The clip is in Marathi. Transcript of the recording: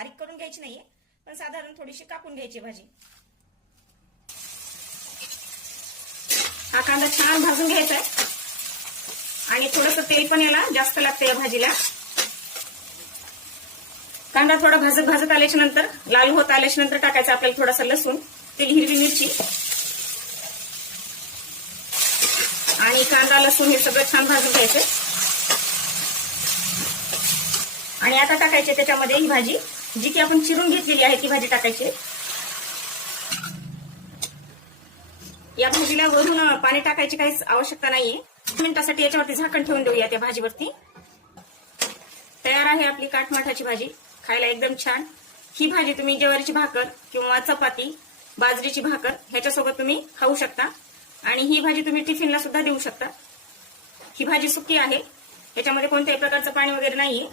बारीक करून घ्यायची नाहीये, पण साधारण थोडीशी कापून घ्यायची भाजी. हा कांदा छान भाजून घ्यायचा आहे आणि थोडंसं तेल पण याला जास्त लागतं या भाजीला. कांदा थोडा भाजत भाजत आल्याच्या नंतर, लाल होत आल्याच्या नंतर टाकायचं आपल्याला थोडासा लसूण, तेल, हिरवी मिरची आणि कांदा लसूण हे सगळं छान भाजून घ्यायचं. आणि आता टाकायचे त्याच्यामध्ये ही भाजी, जी की आपण चिरून घेतलेली आहे ती भाजी टाकायची. या भाजीला वरून पाणी टाकायची काहीच आवश्यकता नाहीये. 1 मिनिटासाठी याच्यावरती झाकण ठेवून देऊया त्या भाजीवरती. तयार आहे आपली काटमाठाची भाजी, खायला एकदम छान. ही भाजी तुम्ही ज्वारीची भाकर किंवा चपाती, बाजरीची भाकर ह्याच्यासोबत तुम्ही खाऊ शकता आणि ही भाजी तुम्ही टिफिनला सुद्धा देऊ शकता. ही भाजी सुकी आहे, याच्यामध्ये कोणत्याही प्रकारचं पाणी वगैरे नाहीये.